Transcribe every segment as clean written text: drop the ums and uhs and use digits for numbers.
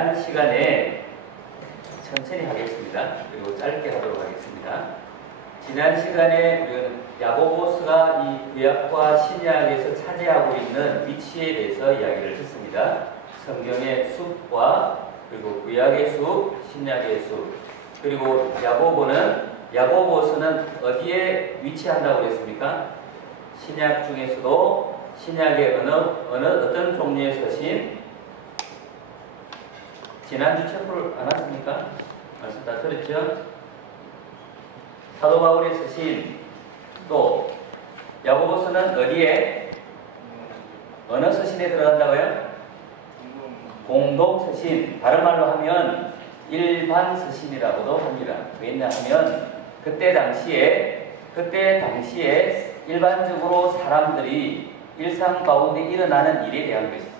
한 시간에 천천히 하겠습니다. 그리고 짧게 하도록 하겠습니다. 지난 시간에 우리는 야고보스가 이 구약과 신약에서 차지하고 있는 위치에 대해서 이야기를 했습니다. 성경의 숲과 그리고 구약의 숲, 신약의 숲, 그리고 야고보스는 어디에 위치한다고 그랬습니까? 신약 중에서도 신약의 어떤 종류의 서신? 지난주 체크를 안 하십니까? 말씀 다 들었죠? 사도 바울의 서신, 또 야고보서는 어디에? 어느 서신에 들어간다고요? 공동 서신. 다른 말로 하면 일반 서신이라고도 합니다. 왜냐하면 그때 당시에 일반적으로 사람들이 일상 가운데 일어나는 일에 대한 것이죠.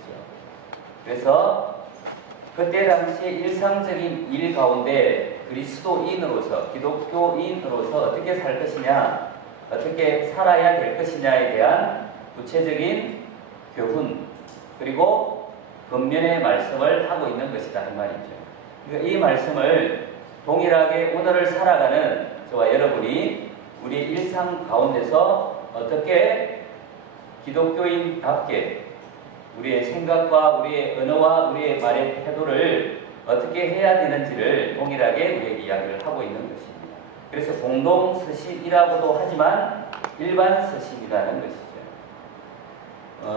그래서 그때 당시에 일상적인 일 가운데 그리스도인으로서, 기독교인으로서 어떻게 살 것이냐, 어떻게 살아야 될 것이냐에 대한 구체적인 교훈, 그리고 겉면의 말씀을 하고 있는 것이다 이 말이죠. 그러니까 이 말씀을 동일하게 오늘을 살아가는 저와 여러분이 우리 일상 가운데서 어떻게 기독교인답게 우리의 생각과 우리의 언어와 우리의 말의 태도를 어떻게 해야 되는지를 동일하게 우리에게 이야기를 하고 있는 것입니다. 그래서 공동 서신이라고도 하지만 일반 서신이라는 것이죠.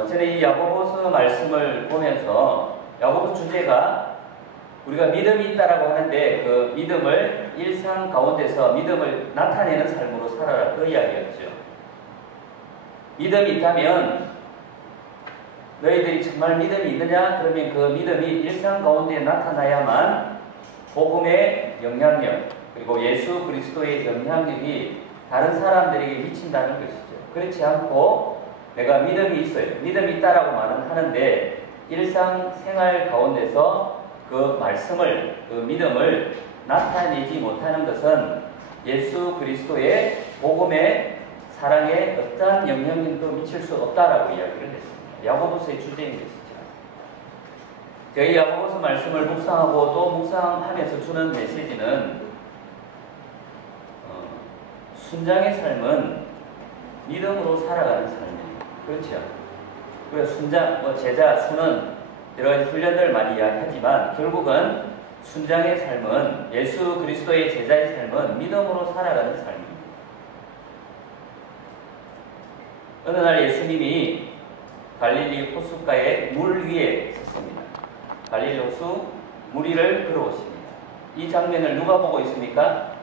저는 이 야고보서 말씀을 보면서 야고보 주제가 우리가 믿음이 있다라고 하는데 그 믿음을 일상 가운데서 믿음을 나타내는 삶으로 살아라, 그 이야기였죠. 믿음이 있다면 너희들이 정말 믿음이 있느냐? 그러면 그 믿음이 일상 가운데 나타나야만 복음의 영향력, 그리고 예수 그리스도의 영향력이 다른 사람들에게 미친다는 것이죠. 그렇지 않고 내가 믿음이 있어요, 믿음이 있다라고 말은 하는데 일상생활 가운데서 그 말씀을, 그 믿음을 나타내지 못하는 것은 예수 그리스도의 복음의 사랑에 어떠한 영향력도 미칠 수 없다라고 이야기를 했습니다. 야고보서의 주제인 것이죠. 저희 야고보서 말씀을 묵상하고 또 묵상하면서 주는 메시지는 순장의 삶은 믿음으로 살아가는 삶입니다. 그렇죠? 그래서 순장, 제자, 수는 여러 가지 훈련들을 많이 이야기하지만 결국은 순장의 삶은, 예수 그리스도의 제자의 삶은 믿음으로 살아가는 삶입니다. 어느 날 예수님이 갈릴리 호숫가에 물 위에 섰습니다. 갈릴리 호수 물 위를 걸어오십니다. 이 장면을 누가 보고 있습니까?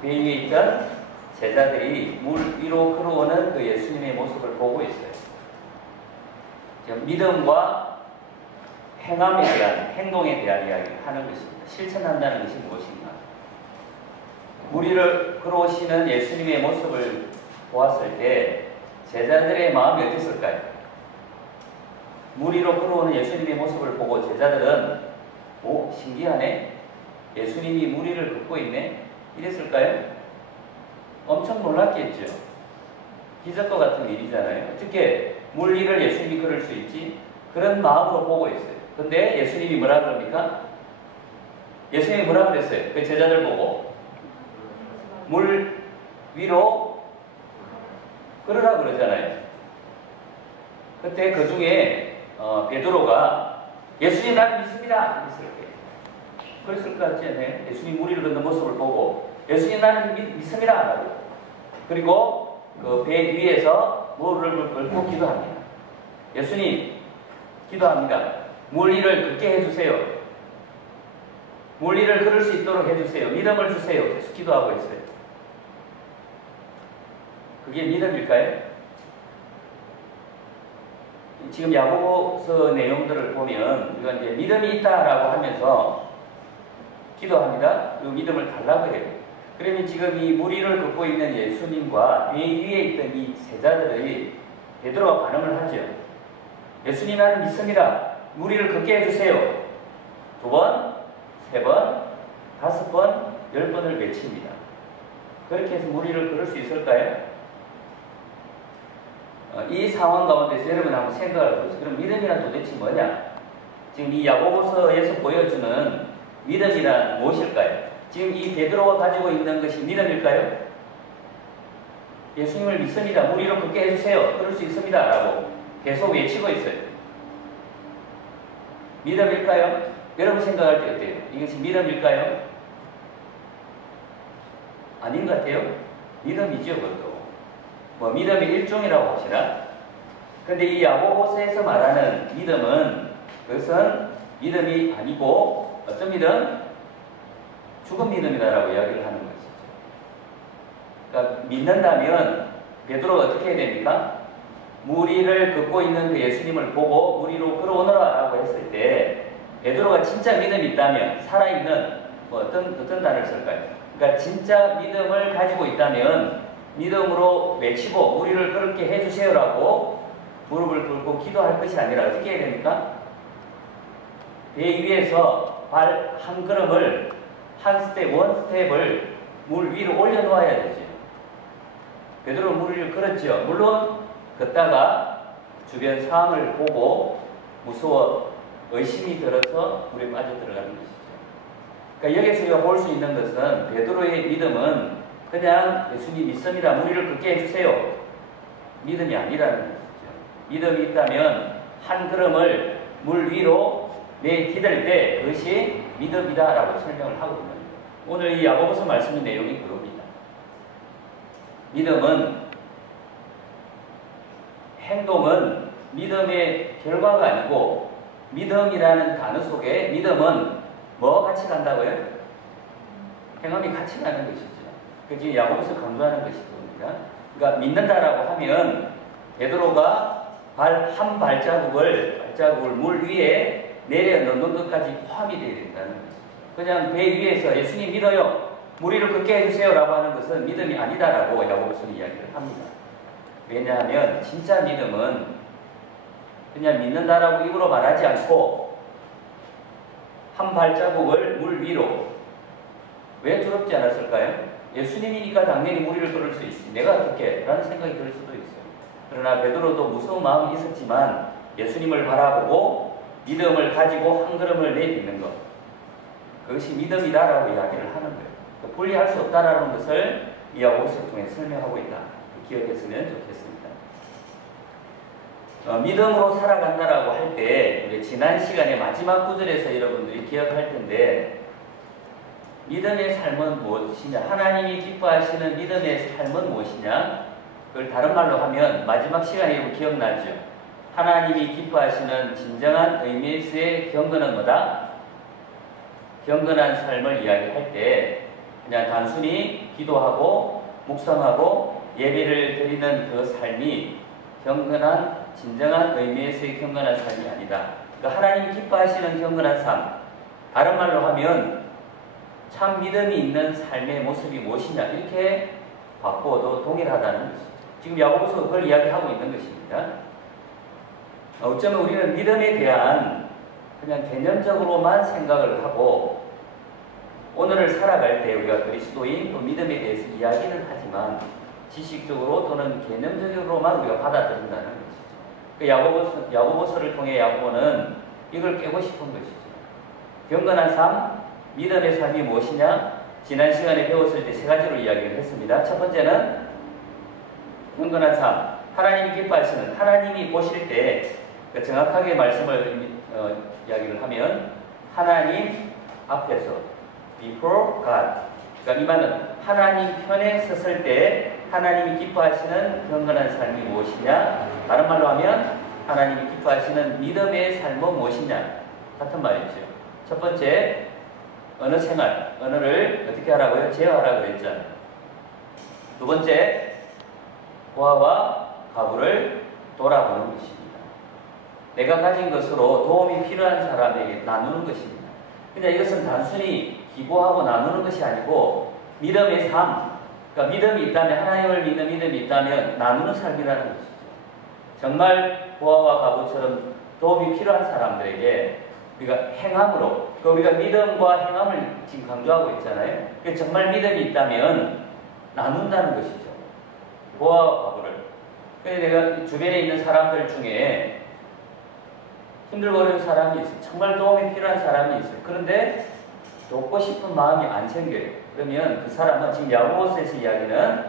배 위에 있던 제자들이 물 위로 걸어오는 그 예수님의 모습을 보고 있어요. 믿음과 행함에 대한, 행동에 대한 이야기를 하는 것입니다. 실천한다는 것이 무엇인가? 물 위를 걸어오시는 예수님의 모습을 보았을 때 제자들의 마음이 어땠을까요? 물 위로 걸어오는 예수님의 모습을 보고 제자들은 오, 신기하네, 예수님이 물 위를 걷고 있네, 이랬을까요? 엄청 놀랐겠죠. 기적과 같은 일이잖아요. 어떻게 물 위를 예수님이 걸을 수 있지? 그런 마음으로 보고 있어요. 근데 예수님이 뭐라 그럽니까? 예수님이 뭐라 그랬어요? 그 제자들 보고 물 위로 걸으라 그러잖아요. 그때 그 중에 베드로가 예수님 나를 믿습니다, 그랬을 것 같지 않아요? 예수님 물 위를 걷는 모습을 보고 예수님 나를 믿습니다. 그리고 그 배 위에서 물을 긁고 기도합니다. 예수님, 기도합니다. 물 위를 걷게 해주세요. 물 위를 걸을 수 있도록 해주세요. 믿음을 주세요. 계속 기도하고 있어요. 그게 믿음일까요? 지금 야고보서 내용들을 보면 우리가 이제 믿음이 있다라고 하면서 기도합니다. 그리고 믿음을 달라고 해요. 그러면 지금 이 물 위를 걷고 있는 예수님과 배 위에 있던 이 제자들의 베드로가 반응을 하죠. 예수님 나는 믿습니다. 물 위를 걷게 해주세요. 2번, 3번, 5번, 10번을 외칩니다. 그렇게 해서 물 위를 걸을 수 있을까요? 이 상황 가운데서 여러분 한번 생각을 해보세요. 그럼 믿음이란 도대체 뭐냐? 지금 이 야고보서에서 보여주는 믿음이란 무엇일까요? 지금 이 베드로가 가지고 있는 것이 믿음일까요? 예수님을 믿습니다. 우리로 그렇게 해주세요. 그럴 수 있습니다. 라고 계속 외치고 있어요. 믿음일까요? 여러분 생각할 때 어때요? 이것이 믿음일까요? 아닌 것 같아요? 믿음이죠, 그것도. 뭐 믿음의 일종이라고 합시다. 근데 이 야고보서에서 말하는 믿음은 그것은 믿음이 아니고 어떤 믿음? 죽은 믿음이다라고 이야기를 하는 것이죠. 그러니까 믿는다면 베드로가 어떻게 해야 됩니까? 무리를 걷고 있는 그 예수님을 보고 무리로 끌어오너라라고 했을 때 베드로가 진짜 믿음이 있다면 살아있는 뭐 어떤 단어를 쓸까요? 그러니까 진짜 믿음을 가지고 있다면 믿음으로 외치고 무리를 그렇게 해주세요라고 무릎을 꿇고 기도할 것이 아니라 어떻게 해야 됩니까? 배 위에서 발 한 걸음을 한 스텝을 물 위로 올려놓아야 되죠. 베드로는 물 위를 걸었죠. 물론 걷다가 주변 상황을 보고 무서워 의심이 들어서 물에 빠져 들어가는 것이죠. 그러니까 여기서 우리가 볼 수 있는 것은 베드로의 믿음은 그냥 예수님 믿습니다. 무리를 걷게 해주세요. 믿음이 아니라는 것이죠. 믿음이 있다면 한 걸음을 물 위로 내디딜 때 그것이 믿음이다라고 설명을 하고 있는 거예요. 오늘 이 야고보서 말씀의 내용이 그겁니다. 믿음은 행동은 믿음의 결과가 아니고 믿음이라는 단어 속에 믿음은 뭐 같이 간다고요? 행함이 같이 가는 것이죠. 그게 지금 야고보서 강조하는 것이 그겁니다. 그러니까 믿는다라고 하면 베드로가 한 발자국을 물 위에 내려놓는 것까지 포함이 되어야 된다는 것이죠. 그냥 배 위에서 예수님 믿어요. 무리를 걷게 해주세요 라고 하는 것은 믿음이 아니다라고 야고보서는 이야기를 합니다. 왜냐하면 진짜 믿음은 그냥 믿는다라고 입으로 말하지 않고 한 발자국을 물 위로 왜 두렵지 않았을까요? 예수님이니까 당연히 무리를 걸을 수 있지. 내가 어떻게? 라는 생각이 들 수도 있어요. 그러나 베드로도 무서운 마음이 있었지만 예수님을 바라보고 믿음을 가지고 한 걸음을 내딛는 것. 그것이 믿음이다라고 이야기를 하는 거예요. 분리할 수 없다라는 것을 이 야고보서를 통해 설명하고 있다. 기억했으면 좋겠습니다. 믿음으로 살아간다라고 할 때 우리 지난 시간에 마지막 구절에서 여러분들이 기억할 텐데 믿음의 삶은 무엇이냐? 하나님이 기뻐하시는 믿음의 삶은 무엇이냐? 그걸 다른 말로 하면 마지막 시간에 여러분 기억나죠? 하나님이 기뻐하시는 진정한 의미에서의 경건은 뭐다? 경건한 삶을 이야기할 때 그냥 단순히 기도하고 묵상하고 예배를 드리는 그 삶이 경건한 진정한 의미에서의 경건한 삶이 아니다. 그러니까 하나님이 기뻐하시는 경건한 삶. 다른 말로 하면 참 믿음이 있는 삶의 모습이 무엇이냐 이렇게 바꿔도 동일하다는 것이죠. 지금 야고보서 그걸 이야기하고 있는 것입니다. 어쩌면 우리는 믿음에 대한 그냥 개념적으로만 생각을 하고 오늘을 살아갈 때 우리가 그리스도인 또 믿음에 대해서 이야기는 하지만 지식적으로 또는 개념적으로만 우리가 받아들인다는 것이죠. 그 야고보서를 통해 야고보는 이걸 깨고 싶은 것이죠. 경건한 삶, 믿음의 삶이 무엇이냐? 지난 시간에 배웠을 때 세 가지로 이야기를 했습니다. 첫 번째는 경건한 삶, 하나님이 기뻐하시는, 하나님이 보실 때 정확하게 말씀을 이야기를 하면 하나님 앞에서 before God, 그러니까 이 말은 하나님 편에 섰을 때 하나님이 기뻐하시는 경건한 삶이 무엇이냐? 다른 말로 하면 하나님이 기뻐하시는 믿음의 삶은 무엇이냐? 같은 말이죠. 첫 번째, 언어 생활, 언어를 어떻게 하라고요? 제어하라고 그랬잖아요. 두 번째, 고아와 가부를 돌아보는 것입니다. 내가 가진 것으로 도움이 필요한 사람에게 나누는 것입니다. 그냥 이것은 단순히 기부하고 나누는 것이 아니고 믿음의 삶, 그러니까 믿음이 있다면 하나님을 믿는 믿음이 있다면 나누는 삶이라는 것이죠. 정말 고아와 가부처럼 도움이 필요한 사람들에게 우리가 행함으로, 그러니까 우리가 믿음과 행함을 지금 강조하고 있잖아요. 그러니까 정말 믿음이 있다면 나눈다는 것이죠. 고아와 가부를. 그래서 내가 주변에 있는 사람들 중에 힘들고 어려운 사람이 있어요. 정말 도움이 필요한 사람이 있어요. 그런데 돕고 싶은 마음이 안 생겨요. 그러면 그 사람은 지금 야고보서에서 이야기는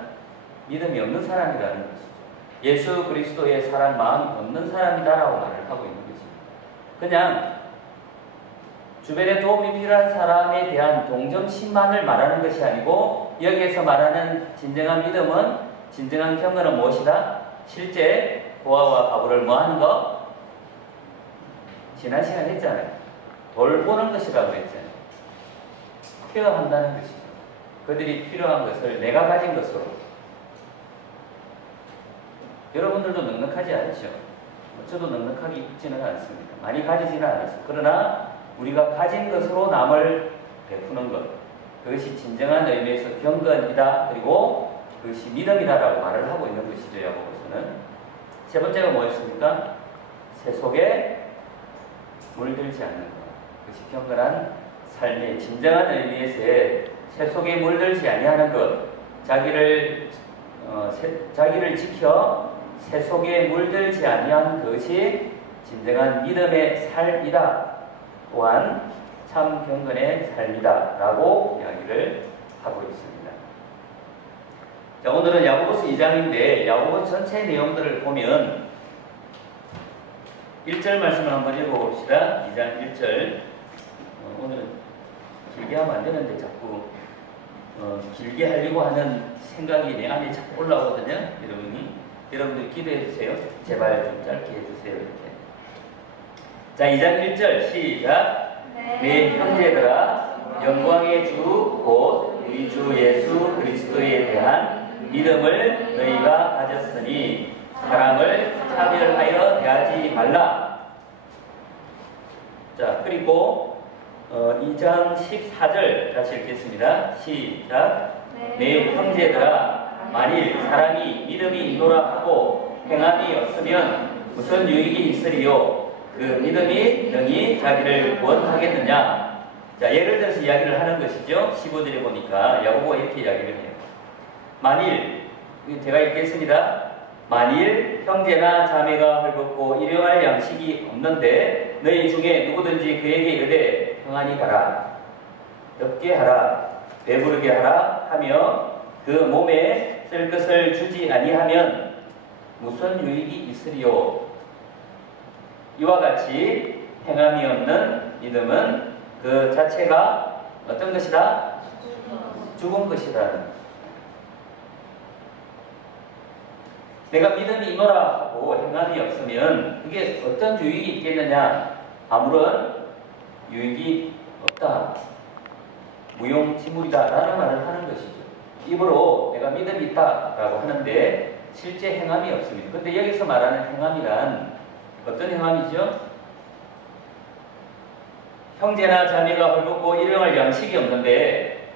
믿음이 없는 사람이라는 것이죠. 예수 그리스도의 사랑 마음이 없는 사람이다라고 말을 하고 있는 것입니다. 그냥 주변에 도움이 필요한 사람에 대한 동정심만을 말하는 것이 아니고 여기에서 말하는 진정한 믿음은, 진정한 경건은 무엇이다? 실제 고아와 과부를 뭐 하는 거? 지난 시간에 했잖아요. 돌보는 것이라고 했잖아요. 케어한다는 것이죠. 그들이 필요한 것을 내가 가진 것으로. 여러분들도 넉넉하지 않죠? 저도 넉넉하게 있지는 않습니다. 많이 가지지는 않았어요. 그러나 우리가 가진 것으로 남을 베푸는 것, 그것이 진정한 의미에서 경건이다. 그리고 그것이 믿음이다라고 말을 하고 있는 것이죠. 야고보서는. 세 번째가 뭐였습니까? 새 속에 물들지 않는 것. 그것이 경건한 삶의 진정한 의미에서의 새 속에 물들지 아니하는 것. 자기를 지켜 새 속에 물들지 아니한 것이 진정한 믿음의 삶이다. 또한 참 경건의 삶이다. 라고 이야기를 하고 있습니다. 자, 오늘은 야고보서 2장인데 야고보서 전체 내용들을 보면 1절 말씀을 한번 읽어봅시다. 2장 1절. 오늘은 길게 하면 안 되는데 자꾸 길게 하려고 하는 생각이 내 안에 자꾸 올라오거든요. 여러분들 기도해 주세요. 제발 좀 짧게 해주세요. 이렇게. 자, 2장 1절 시작. 내 형제들아, 영광의 주 곧 우리 주 예수 그리스도에 대한 믿음을 너희가 가졌으니 사람을 차별하여 대하지 말라. 자, 그리고 2장 14절 같이 읽겠습니다. 시작. 내 형제들아, 만일 사람이 믿음이 있노라 하고 행함이 없으면 무슨 유익이 있으리요? 그 믿음이 능히 자기를 구원하겠느냐? 자, 예를 들어서 이야기를 하는 것이죠. 15절에 보니까 야고보가 이렇게 이야기를 해요. 만일, 제가 읽겠습니다. 만일 형제나 자매가 헐벗고 일용할 양식이 없는데 너희 중에 누구든지 그에게 이르되 평안히 가라, 덥게 하라, 배부르게 하라 하며 그 몸에 쓸 것을 주지 아니하면 무슨 유익이 있으리요? 이와 같이 행함이 없는 믿음은 그 자체가 어떤 것이다? 죽은 것이라는. 내가 믿음이 있노라 하고 행함이 없으면 그게 어떤 유익이 있겠느냐? 아무런 유익이 없다. 무용지물이다 라는 말을 하는 것이죠. 입으로 내가 믿음이 있다 라고 하는데 실제 행함이 없습니다. 그런데 여기서 말하는 행함이란 어떤 행함이죠? 형제나 자매가 헐벗고 일용할 양식이 없는데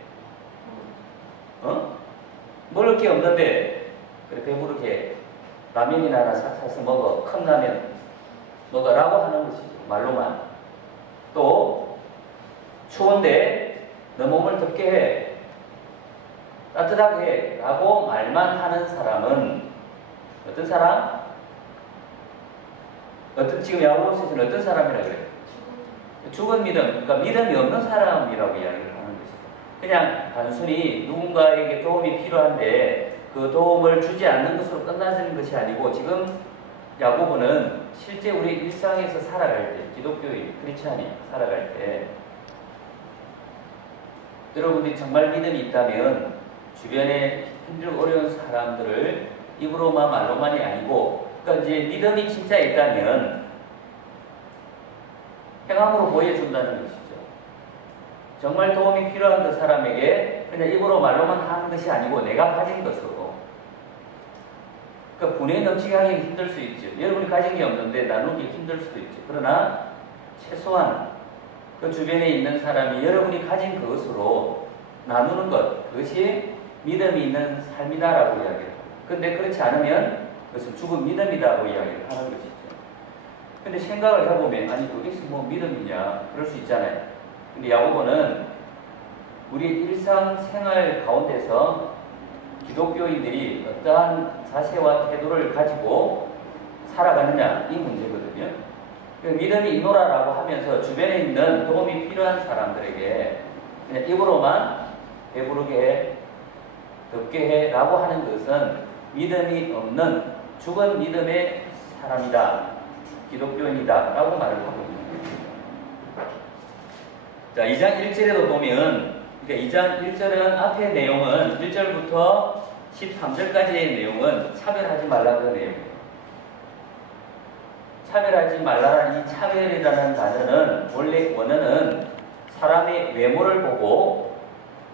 먹을 게 없는데 그래 배부르게 라면이나 하나 사서 먹어. 컵라면 먹어라고 하는 것이죠. 말로만. 또 추운데 너 몸을 덥게 해, 따뜻하게 해 라고 말만 하는 사람은 어떤 사람? 지금 야고보서에서는 어떤 사람이라고 그래요? 죽은 믿음, 그러니까 믿음이 없는 사람이라고 이야기를 하는 것이죠. 그냥 단순히 누군가에게 도움이 필요한데 그 도움을 주지 않는 것으로 끝나는 것이 아니고 지금 야고보는 실제 우리 일상에서 살아갈 때, 기독교인, 크리스찬이 살아갈 때 여러분들이 정말 믿음이 있다면 주변에 힘들고 어려운 사람들을 입으로만 말로만이 아니고, 그러니까 이제 믿음이 진짜 있다면 행함으로 보여준다는 것이죠. 정말 도움이 필요한 그 사람에게 그냥 입으로 말로만 하는 것이 아니고 내가 가진 것으로. 그러니까 분에 넘치게 하기 힘들 수 있죠. 여러분이 가진 게 없는데 나누기 힘들 수도 있죠. 그러나 최소한 그 주변에 있는 사람이 여러분이 가진 그것으로 나누는 것, 그것이 믿음이 있는 삶이다라고 이야기를 합니다. 그런데 그렇지 않으면 그것은 죽은 믿음이라고 이야기를 하는 것이죠. 근데 생각을 해보면 아니 그게 뭐 믿음이냐 그럴 수 있잖아요. 근데 야고보는 우리 일상생활 가운데서 기독교인들이 어떠한 자세와 태도를 가지고 살아가느냐 이 문제거든요. 믿음이 있노라라고 하면서 주변에 있는 도움이 필요한 사람들에게 그냥 입으로만 배부르게 해, 덥게 해 라고 하는 것은 믿음이 없는 죽은 믿음의 사람이다, 기독교인이다 라고 말을 하고 있는 거죠. 자, 2장 1절에도 보면, 그러니까 2장 1절은 앞의 내용은 1절부터 13절까지의 내용은 차별하지 말라는 내용이에요. 차별하지 말라는 이 차별이라는 단어는 원래 원어는 사람의 외모를 보고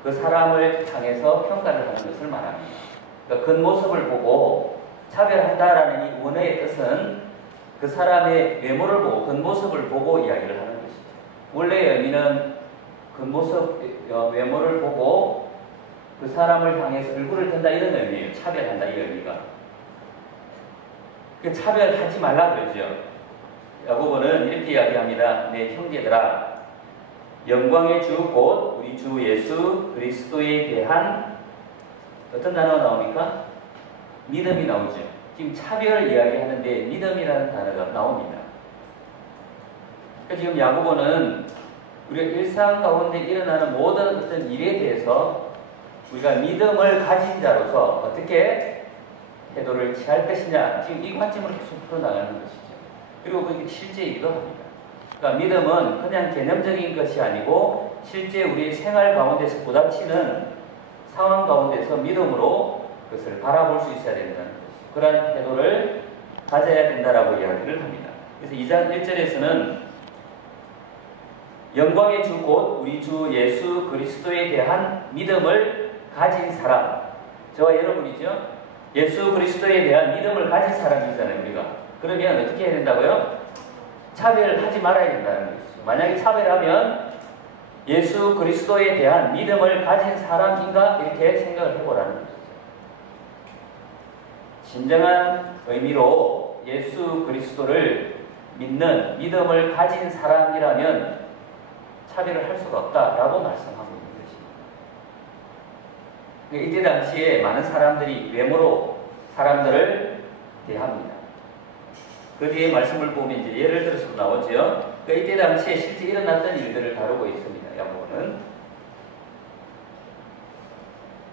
그 사람을 향해서 평가를 하는 것을 말합니다. 그러니까 겉모습을 보고 차별한다라는 이 원어의 뜻은 그 사람의 외모를 보고 겉모습을 보고 이야기를 하는 것이죠. 원래의 의미는 겉모습, 외모를 보고 그 사람을 향해서 얼굴을 든다 이런 의미예요. 차별한다 이 의미가. 그 차별하지 말라 그러죠. 야고보는 이렇게 이야기합니다. 내 형제들아, 영광의 주 곧 우리 주 예수 그리스도에 대한 어떤 단어가 나옵니까? 믿음이 나오죠. 지금 차별 이야기하는데 믿음이라는 단어가 나옵니다. 그러니까 지금 야고보는 우리가 일상 가운데 일어나는 모든 어떤 일에 대해서 우리가 믿음을 가진 자로서 어떻게 태도를 취할 것이냐, 지금 이 관점을 계속 풀어나가는 것이죠. 그리고 그게 실제이기도 합니다. 그러니까 믿음은 그냥 개념적인 것이 아니고 실제 우리 생활 가운데서 부닥치는 상황 가운데서 믿음으로 그것을 바라볼 수 있어야 된다는 것이죠. 그러한 태도를 가져야 된다라고 이야기를 합니다. 그래서 2장 1절에서는 영광의 주 곧 우리 주 예수 그리스도에 대한 믿음을 가진 사람, 저와 여러분이죠. 예수 그리스도에 대한 믿음을 가진 사람이잖아요, 우리가. 그러면 어떻게 해야 된다고요? 차별하지 말아야 된다는 것이죠. 만약에 차별하면 예수 그리스도에 대한 믿음을 가진 사람인가 이렇게 생각을 해보라는 것이죠. 진정한 의미로 예수 그리스도를 믿는 믿음을 가진 사람이라면 차별을 할 수가 없다라고 말씀하고 있는 것입니다. 이때 당시에 많은 사람들이 외모로 사람들을 대합니다. 그 뒤에 말씀을 보면 이제 예를 들어서 나오죠. 이때 당시에 실제 일어났던 일들을 다루고 있습니다. 야고보는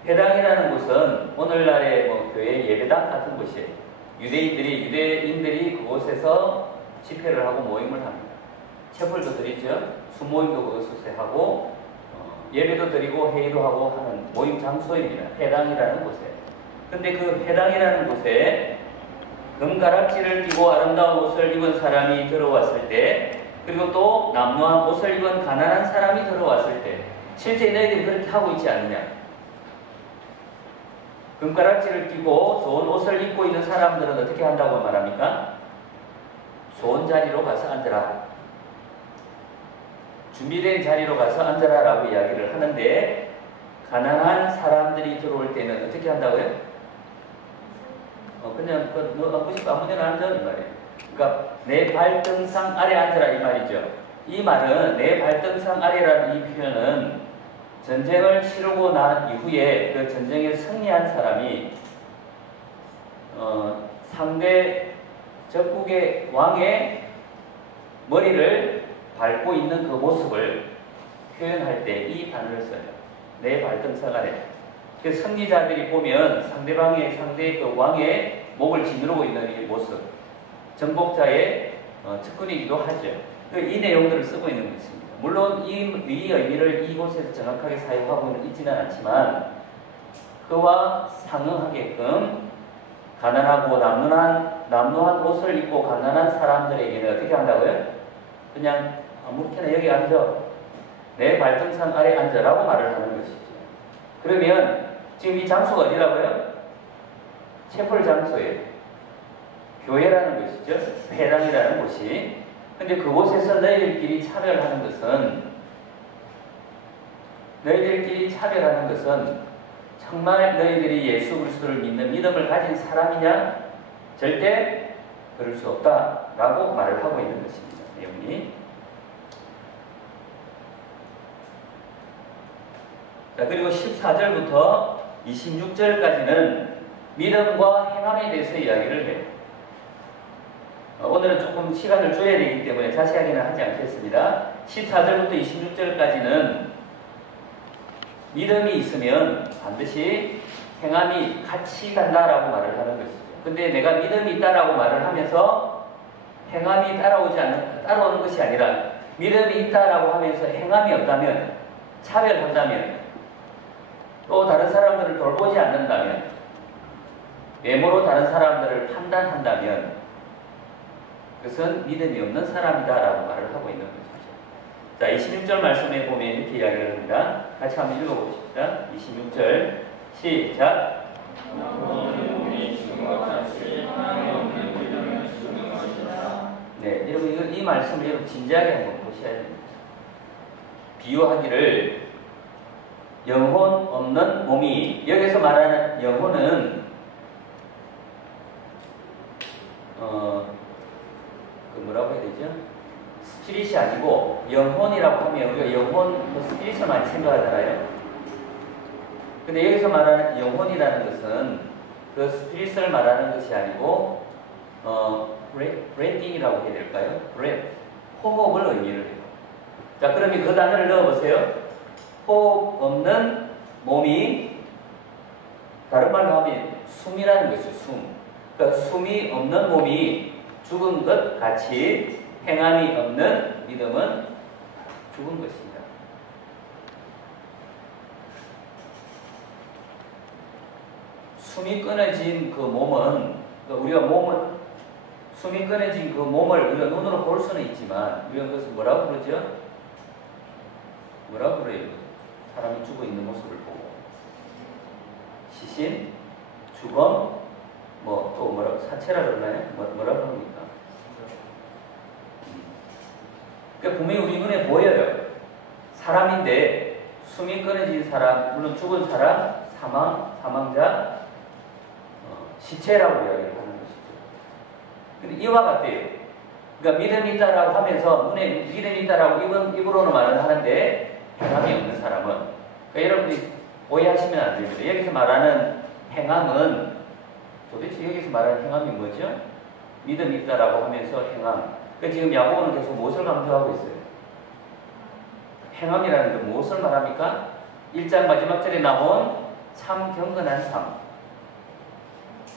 회당이라는 곳은 오늘날의 교회 예배당 같은 곳이에요. 유대인들이 그곳에서 집회를 하고 모임을 합니다. 채플도 드리죠. 수모임도 그곳에서 하고 예배도 드리고 회의도 하고 하는 모임 장소입니다. 회당이라는 곳에. 근데 그 회당이라는 곳에 금가락지를 끼고 아름다운 옷을 입은 사람이 들어왔을 때, 그리고 또 남루한 옷을 입은 가난한 사람이 들어왔을 때 실제 너희들이 그렇게 하고 있지 않느냐? 금가락지를 끼고 좋은 옷을 입고 있는 사람들은 어떻게 한다고 말합니까? 좋은 자리로 가서 앉아라. 준비된 자리로 가서 앉아라 라고 이야기를 하는데, 가난한 사람들이 들어올 때는 어떻게 한다고요? 그냥 너 앉고 싶어 아무 데나 앉아 이 말이에요. 그러니까 내 발등상 아래 앉아라 이 말이죠. 이 말은 내 발등상 아래라는 이 표현은 전쟁을 치르고 난 이후에 그 전쟁에 승리한 사람이 상대 적국의 왕의 머리를 밟고 있는 그 모습을 표현할 때 이 단어를 써요. 내 발등상 아래. 그 승리자들이 보면 상대 그 왕의 목을 지누르고 있는 이 모습, 정복자의 측근이기도 하죠. 이 내용들을 쓰고 있는 것입니다. 물론 이 의미를 이곳에서 정확하게 사용하고는 있지는 않지만, 그와 상응하게끔 가난하고 남루한 옷을 입고 가난한 사람들에게는 어떻게 한다고요? 그냥 아무렇게나 여기 앉아, 내 발등상 아래 앉아라고 말을 하는 것이죠. 그러면 지금 이 장소가 어디라고요? 채플 장소예요. 교회라는 것이죠. 회당이라는 곳이. 근데 그곳에서 너희들끼리 차별하는 것은 정말 너희들이 예수 그리스도를 믿는 믿음을 가진 사람이냐? 절대 그럴 수 없다라고 말을 하고 있는 것입니다. 내용이. 자, 그리고 14절부터 26절까지는 믿음과 행함에 대해서 이야기를 해요. 오늘은 조금 시간을 줘야 되기 때문에 자세하게는 하지 않겠습니다. 14절부터 26절까지는 믿음이 있으면 반드시 행함이 같이 간다라고 말을 하는 것이죠. 근데 내가 믿음이 있다라고 말을 하면서 행함이 따라오는 것이 아니라 믿음이 있다라고 하면서 행함이 없다면, 차별한다면, 또 다른 사람들을 돌보지 않는다면, 외모로 다른 사람들을 판단한다면 그것은 믿음이 없는 사람이다라고 말을 하고 있는 것이죠. 자, 26절 말씀에 보면 이렇게 이야기를 합니다. 같이 한번 읽어보십시다. 26절 시작. 네, 여러분 이 말씀을 여러분 진지하게 한번 보셔야 됩니다. 비유하기를 영혼 없는 몸이, 여기서 말하는 영혼은 뭐라고 해야 되죠? 스피릿이 아니고 영혼이라고 하면 우리가 영혼, 스피릿을 많이 생각하잖아요. 근데 여기서 말하는 영혼이라는 것은 그 스피릿을 말하는 것이 아니고 브레딩이라고 해야 될까요? 호흡을 의미를 해요. 자, 그러면 그 단어를 넣어보세요. 호흡 없는 몸이, 다른 말로 하면 숨이라는 것이죠. 그러니까 숨이 없는 몸이 죽은 것 같이 행함이 없는 믿음은 죽은 것입니다. 숨이 끊어진 그 몸은, 숨이 끊어진 그 몸을 우리가 눈으로 볼 수는 있지만, 우리가 그것을 뭐라고 그러죠? 뭐라고 그래요? 사람이 죽어 있는 모습을 보고. 시신, 죽음, 또 뭐라고, 사체라 그러나요? 뭐라고 합니까? 그러니까 분명히 우리 눈에 보여요. 사람인데, 숨이 끊어진 사람, 물론 죽은 사람, 사망자, 시체라고 이야기를 하는 것이죠. 근데 이와 같아요. 그러니까 믿음이 있다라고 하면서, 눈에 믿음이 있다라고 입으로는 말을 하는데, 행함이 없는 사람은, 그러니까 여러분들이 오해하시면 안 됩니다. 여기서 말하는 행함은, 도대체 여기서 말하는 행함이 뭐죠? 믿음이 있다라고 하면서 행함. 그러니까 지금 야고보는 계속 무엇을 강조하고 있어요? 행함이라는 게 무엇을 말합니까? 1장 마지막 절에 나온 참 경건한 삶.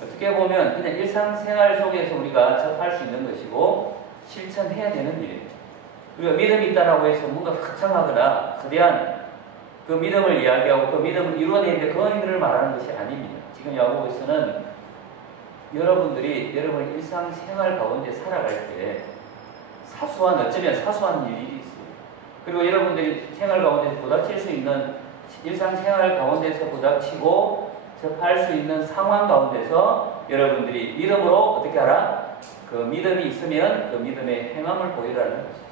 어떻게 보면 그냥 일상생활 속에서 우리가 접할 수 있는 것이고 실천해야 되는 일이에요. 우리가 믿음이 있다라고 해서 뭔가 거창하거나 거대한 그 믿음을 이야기하고 그 믿음을 이루어내는데 그 의미를 말하는 것이 아닙니다. 지금 야고보에서는 여러분들이 여러분의 일상생활 가운데 살아갈 때 어쩌면 사소한 일이 있어요. 그리고 여러분들이 생활 가운데서 부닥칠 수 있는, 일상생활 가운데서 부닥치고 접할 수 있는 상황 가운데서 여러분들이 믿음으로 어떻게 하라? 그 믿음이 있으면 그 믿음의 행함을 보이라는 것이죠.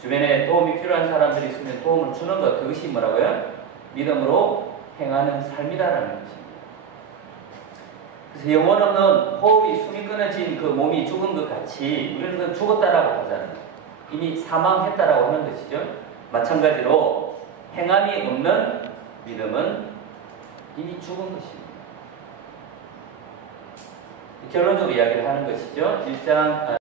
주변에 도움이 필요한 사람들이 있으면 도움을 주는 것, 그것이 뭐라고요? 믿음으로 행하는 삶이라는 것입니다. 그래서 영혼 없는 호흡이, 숨이 끊어진 그 몸이 죽은 것 같이 우리는 죽었다라고 하잖아요. 이미 사망했다라고 하는 것이죠. 마찬가지로 행함이 없는 믿음은 이미 죽은 것입니다. 결론적으로 이야기를 하는 것이죠. 1장